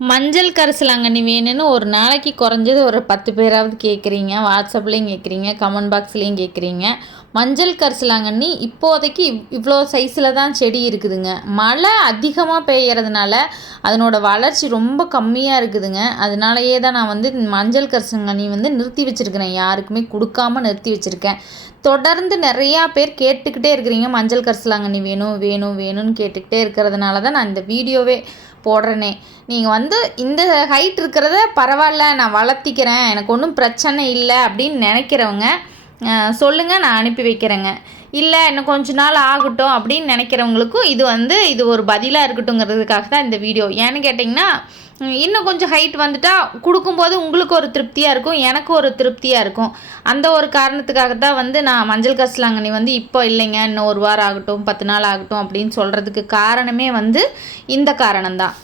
மஞ்சள் கரிசலாங்கண்ணி வேணும்னு ஒரு நாளைக்கு குறைஞ்சது ஒரு 10 பேராவது கேட்குறீங்க. வாட்ஸ்அப்லேயும் கேட்குறீங்க, கமெண்ட் பாக்ஸ்லேயும் கேட்குறீங்க. மஞ்சள் கரிசலாங்கண்ணி இப்போதைக்கு இவ்வளோ சைஸில் தான் செடி இருக்குதுங்க. மழை அதிகமாக பெய்யறதுனால அதனோட வளர்ச்சி ரொம்ப கம்மியாக இருக்குதுங்க. அதனாலயே தான் நான் வந்து மஞ்சள் கரிசலாங்கண்ணி வந்து நிறுத்தி வச்சுருக்கிறேன். யாருக்குமே கொடுக்காம நிறுத்தி வச்சுருக்கேன். தொடர்ந்து நிறையா பேர் கேட்டுக்கிட்டே இருக்கிறீங்க, மஞ்சள் கரிசலாங்கண்ணி வேணும் வேணும் வேணும்னு கேட்டுக்கிட்டே இருக்கிறதுனால தான் நான் இந்த வீடியோவே போடுறேனே. நீங்கள் வந்து இந்த ஹைட் இருக்கிறத பரவாயில்ல, நான் வளர்த்திக்கிறேன், எனக்கு ஒன்றும் பிரச்சனை இல்லை அப்படின்னு நினைக்கிறவங்க சொல்லுங்கள், நான் அனுப்பி வைக்கிறேங்க. இல்லை இன்னும் கொஞ்ச நாள் ஆகட்டும் அப்படின்னு நினைக்கிறவங்களுக்கும் இது ஒரு பதிலாக இருக்கட்டுங்கிறதுக்காக தான் இந்த வீடியோ. ஏன்னு கேட்டிங்கன்னா, இன்னும் கொஞ்சம் ஹைட் வந்துட்டால் கொடுக்கும்போது உங்களுக்கு ஒரு திருப்தியாக இருக்கும், எனக்கு ஒரு திருப்தியாக இருக்கும். அந்த ஒரு காரணத்துக்காக தான் வந்து நான் மஞ்சள் கரிசலாங்கண்ணி வந்து இப்போ இல்லைங்க, இன்னும் 1 வாரம் ஆகட்டும், 10 நாள் ஆகட்டும் அப்படின்னு சொல்கிறதுக்கு காரணமே வந்து இந்த காரணம்தான்.